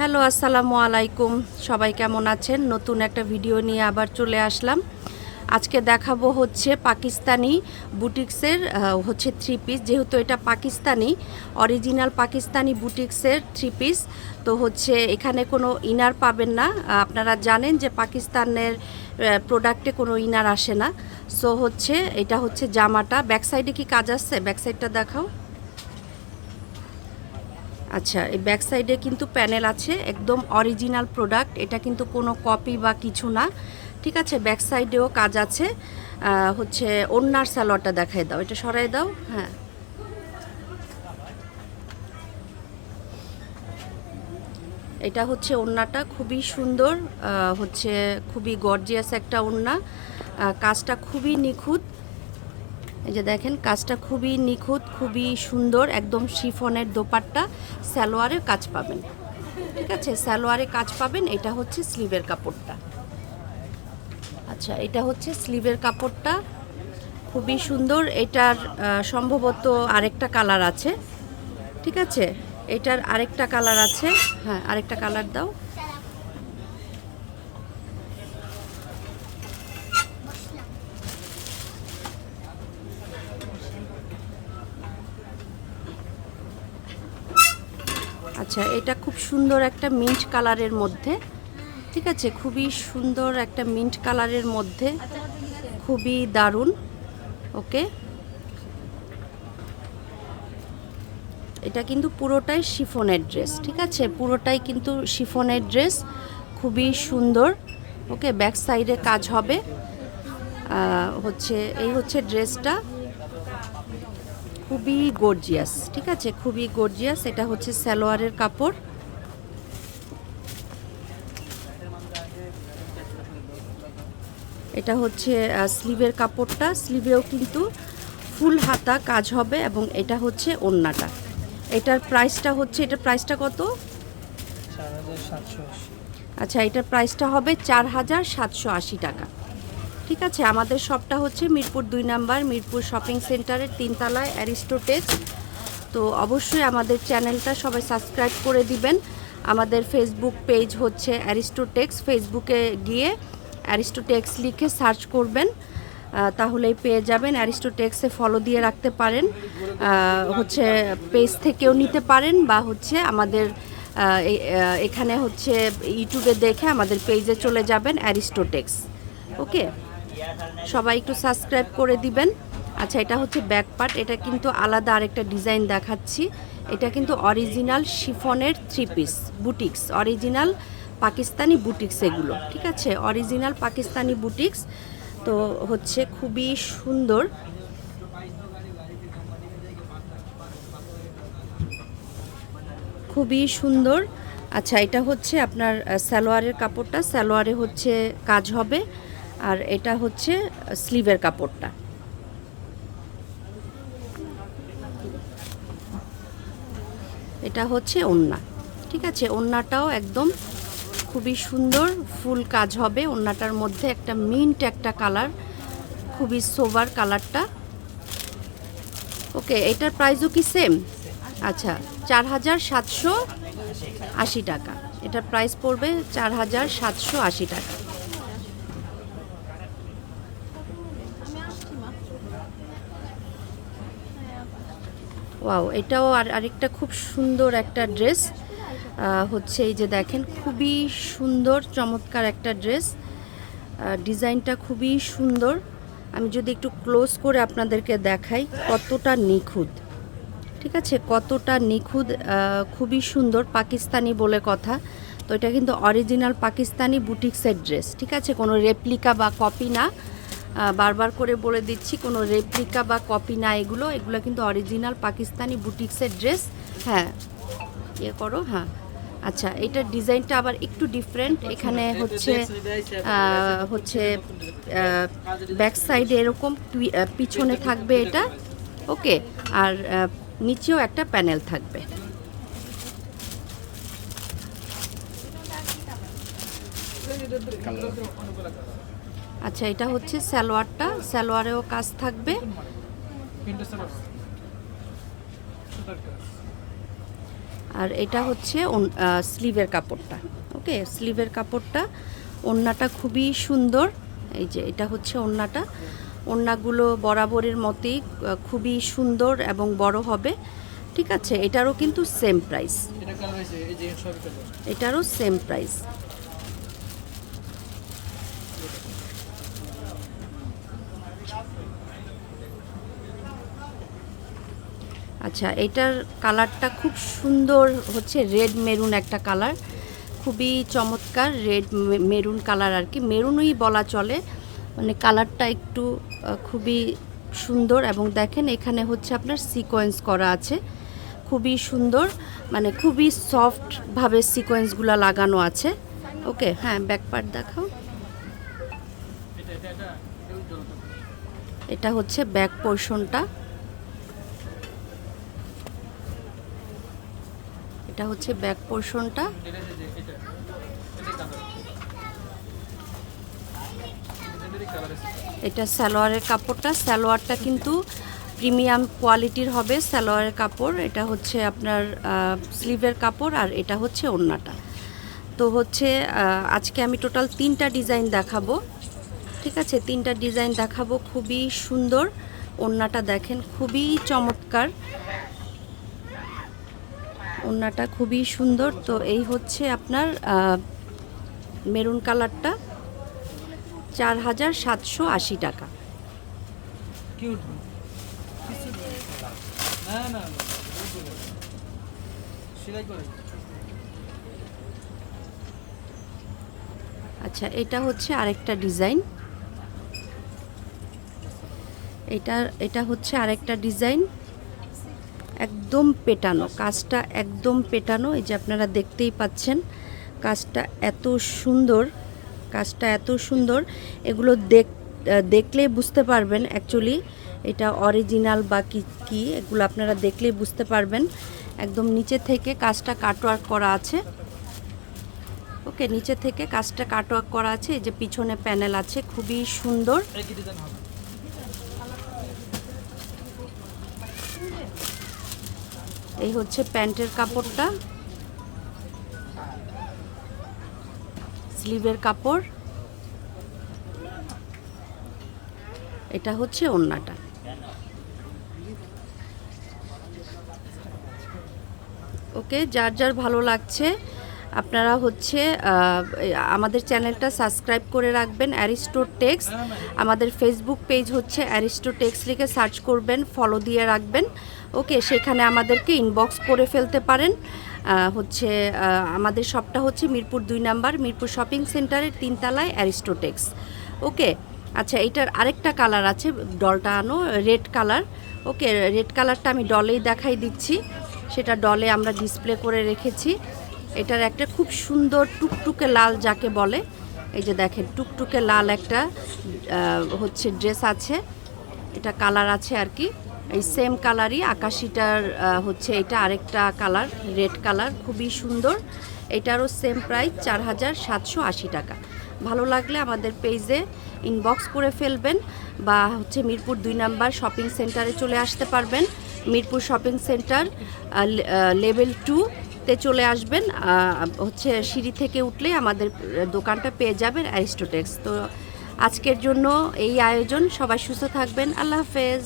Hello, আসসালামু আলাইকুম। সবাই কেমন আছেন? নতুন একটা ভিডিও নিয়ে আবার চলে আসলাম। আজকে দেখাবো হচ্ছে পাকিস্তানি বুটিক্সের হচ্ছে থ্রি পিস। যেহেতু এটা পাকিস্তানি, অরিজিনাল পাকিস্তানি বুটিক্সের থ্রি পিস, তো হচ্ছে এখানে কোনো ইনার পাবেন না। আপনারা জানেন যে পাকিস্তানের প্রোডাক্টে কোনো ইনার আসে না। সো হচ্ছে এটা হচ্ছে জামাটা। ব্যাক সাইডে কি কাজ আসছে? ব্যাক সাইডটা দেখাও। আচ্ছা, এই ব্যাক সাইডে কিন্তু প্যানেল আছে, একদম অরিজিনাল প্রোডাক্ট। এটা কিন্তু কোনো কপি বা কিছু না, ঠিক আছে। ব্যাক সাইডেও কাজ আছে। হচ্ছে ওড়নার সালোয়ারটা দেখাই দাও, এটা সরাই দাও। হ্যাঁ, এটা হচ্ছে ওড়নাটা, খুবই সুন্দর। হচ্ছে খুবই গর্জিয়াস একটা ওড়না। কাজটা খুবই নিখুঁত। এই যে দেখেন, কাজটা খুবই নিখুঁত, খুবই সুন্দর, একদম শিফনের দোপাট্টা। সালোয়ারের কাজ পাবেন, ঠিক আছে। সালোয়ারে কাজ পাবেন। এটা হচ্ছে স্লিভের কাপড়টা। আচ্ছা, এটা হচ্ছে স্লিভের কাপড়টা, খুবই সুন্দর। এটার সম্ভবত আরেকটা কালার আছে, ঠিক আছে। এটার আরেকটা কালার আছে। হ্যাঁ, আরেকটা কালার দাও। আচ্ছা, এটা খুব সুন্দর একটা মিন্ট কালারের মধ্যে, ঠিক আছে। খুবই সুন্দর একটা মিন্ট কালারের মধ্যে, খুবই দারুণ। ওকে, এটা কিন্তু পুরোটাই শিফনের ড্রেস, ঠিক আছে। পুরোটাই কিন্তু শিফনের ড্রেস, খুবই সুন্দর। ওকে, ব্যাক সাইডে কাজ হবে। হচ্ছে এই হচ্ছে ড্রেসটা, খুবই গর্জিয়াস, ঠিক আছে, খুবই গর্জিয়াস। এটা হচ্ছে সালোয়ারের কাপড়। এটা হচ্ছে স্লিভের কাপড়টা। স্লিভেও কিন্তু ফুল হাতা কাজ হবে, এবং এটা হচ্ছে ওড়নাটা। এটার প্রাইসটা হচ্ছে, এটার প্রাইসটা কত? 4780। আচ্ছা, এটার প্রাইসটা হবে 4780 টাকা, ঠিক আছে। আমাদের শপটা হচ্ছে মিরপুর 2 নাম্বার, মিরপুর শপিং সেন্টারের 3 তলায়, অ্যারিস্টোটেক্স। তো অবশ্যই আমাদের চ্যানেলটা সবাই সাবস্ক্রাইব করে দিবেন। আমাদের ফেসবুক পেজ হচ্ছে অ্যারিস্টোটেক্স। ফেসবুকে গিয়ে অ্যারিস্টোটেক্স লিখে সার্চ করবেন, তাহলেই পেয়ে যাবেন। অ্যারিস্টোটেক্সে ফলো দিয়ে রাখতে পারেন। হচ্ছে পেজ থেকেও নিতে পারেন, বা হচ্ছে আমাদের এখানে হচ্ছে ইউটিউবে দেখে আমাদের পেজে চলে যাবেন, অ্যারিস্টোটেক্স। ওকে, সবাই একটু সাবস্ক্রাইব করে দিবেন। আচ্ছা, এটা হচ্ছে ব্যাক পার্ট। এটা কিন্তু আলাদা আরেকটা ডিজাইন দেখাচ্ছি। এটা কিন্তু অরিজিনাল শিফনের three piece boutiques, original Pakistani boutiques এগুলো, ঠিক আছে। Original Pakistani boutiques. তো হচ্ছে খুবই সুন্দর, খুবই সুন্দর। আচ্ছা, এটা হচ্ছে আপনার সালোয়ারের কাপড়টা। সালোয়ারে হচ্ছে কাজ হবে, আর এটা হচ্ছে স্লিভের কাপড়টা। এটা হচ্ছে ওড়না, ঠিক আছে। ওড়নাটাও একদম খুবই সুন্দর, ফুল কাজ হবে ওড়নাটার মধ্যে। একটা মিন্ট একটা কালার, খুবই সোবার কালারটা। ওকে, এটার প্রাইসও কি সেম? আচ্ছা, 4780 টাকা। এটার প্রাইস পড়বে 4780 টাকা। ওয়াও, এটাও আরেকটা খুব সুন্দর একটা ড্রেস। হচ্ছে এই যে দেখেন, খুবই সুন্দর চমৎকার একটা ড্রেস। ডিজাইনটা খুবই সুন্দর। আমি যদি একটু ক্লোজ করে আপনাদেরকে দেখাই কতটা নিখুঁত, ঠিক আছে, কতটা নিখুঁত। খুবই সুন্দর, পাকিস্তানি বলে কথা। তো এটা কিন্তু অরিজিনাল পাকিস্তানি বুটিক্সের ড্রেস, ঠিক আছে, কোনো রেপ্লিকা বা কপি না। বারবার করে বলে দিচ্ছি, কোনো রেপ্লিকা বা কপি না, এগুলো এগুলো কিন্তু অরিজিনাল পাকিস্তানি বুটিক্সের ড্রেস। হ্যাঁ, ইয়ে করো। হ্যাঁ, আচ্ছা, এটার ডিজাইনটা আবার একটু ডিফারেন্ট। এখানে হচ্ছে হচ্ছে ব্যাক সাইডে এরকম পিছনে থাকবে এটা। ওকে, আর নিচেও একটা প্যানেল থাকবে। আচ্ছা, এটা হচ্ছে সালোয়ারটা। সালোয়ারেও কাজ থাকবে। আর এটা হচ্ছে স্লিভের কাপড়টা। ওকে, স্লিভের কাপড়টা, ওড়নাটা খুবই সুন্দর। এই যে এটা হচ্ছে ওড়নাটা, ওড়নাগুলো বরাবরের মতোই খুবই সুন্দর এবং বড় হবে। ঠিক আছে, এটারও কিন্তু সেম প্রাইস, এটারও সেম প্রাইস। আচ্ছা, এটার কালারটা খুব সুন্দর, হচ্ছে রেড মেরুন একটা কালার, খুবই চমৎকার রেড মেরুন কালার আর কি, মেরুনই বলা চলে, মানে কালারটা একটু খুবই সুন্দর। এবং দেখেন এখানে হচ্ছে আপনার সিকোয়েন্স করা আছে, খুবই সুন্দর, মানে খুবই সফটভাবে সিকোয়েন্সগুলো লাগানো আছে। ওকে, হ্যাঁ ব্যাক পার্ট দেখাও। এটা হচ্ছে ব্যাক পোর্শনটা, এটা হচ্ছে ব্যাক পোর্শনটা। এটা সালোয়ারের কাপড়টা, সালোয়ারটা কিন্তু প্রিমিয়াম কোয়ালিটির হবে সালোয়ারের কাপড়। এটা হচ্ছে আপনার স্লিভের কাপড়, আর এটা হচ্ছে ওড়নাটা। তো হচ্ছে আজকে আমি টোটাল 3টা ডিজাইন দেখাবো। ঠিক আছে, 3টা ডিজাইন দেখাবো, খুবই সুন্দর। ওড়নাটা দেখেন খুবই চমৎকার, ওড়নাটা খুবই সুন্দর। তো এই হচ্ছে আপনার মেরুন কালারটা, 4780 টাকা। আচ্ছা, এটা হচ্ছে আরেকটা ডিজাইন, এটা হচ্ছে আরেকটা ডিজাইন, একদম পেটানো, কাজটা একদম পেটানো। এই যে আপনারা দেখতেই পাচ্ছেন কাজটা এত সুন্দর, কাজটা এত সুন্দর। এগুলো দেখলেই বুঝতে পারবেন অ্যাকচুয়ালি এটা অরিজিনাল বা কি এগুলো আপনারা দেখলেই বুঝতে পারবেন। একদম নিচে থেকে কাজটা কাটওয়ার্ক করা আছে। ওকে, নিচে থেকে কাজটা কাটওয়ার্ক করা আছে। এই যে পিছনে প্যানেল আছে, খুবই সুন্দর। এই হচ্ছে প্যান্টের কাপড়টা, স্লিভের কাপড়, এটা হচ্ছে ওড়নাটা। ওকে, যার যার ভালো লাগছে আপনারা হচ্ছে আমাদের চ্যানেলটা সাবস্ক্রাইব করে রাখবেন, অ্যারিস্টো টেক্স। আমাদের ফেসবুক পেজ হচ্ছে অ্যারিস্টো টেক্স, লিখে সার্চ করবেন, ফলো দিয়ে রাখবেন। ওকে, সেখানে আমাদেরকে ইনবক্স করে ফেলতে পারেন। হচ্ছে আমাদের শপটা হচ্ছে মিরপুর 2 নাম্বার, মিরপুর শপিং সেন্টারের 3 তলায় অ্যারিস্টো টেক্স। ওকে, আচ্ছা এটার আরেকটা কালার আছে, ডলটা আনো, রেড কালার। ওকে, রেড কালারটা আমি ডলেই দেখাই দিচ্ছি, সেটা ডলে আমরা ডিসপ্লে করে রেখেছি। এটার একটা খুব সুন্দর টুকটুকে লাল যাকে বলে, এই যে দেখেন টুকটুকে লাল একটা হচ্ছে ড্রেস আছে, এটা কালার আছে আর কি, এই সেম কালারই আকাশিটার হচ্ছে এটা আরেকটা কালার, রেড কালার, খুবই সুন্দর। এটারও সেম প্রাইস 4780 টাকা। ভালো লাগলে আমাদের পেজে ইনবক্স করে ফেলবেন, বা হচ্ছে মিরপুর 2 নাম্বার শপিং সেন্টারে চলে আসতে পারবেন। মিরপুর শপিং সেন্টার লেভেল 2-তে চলে আসবেন, হচ্ছে সিঁড়ি থেকে উঠলে আমাদের দোকানটা পেয়ে যাবেন, অ্যারিস্টো টেক্স। তো আজকের জন্য এই আয়োজন, সবাই সুস্থ থাকবেন, আল্লাহ হাফেজ।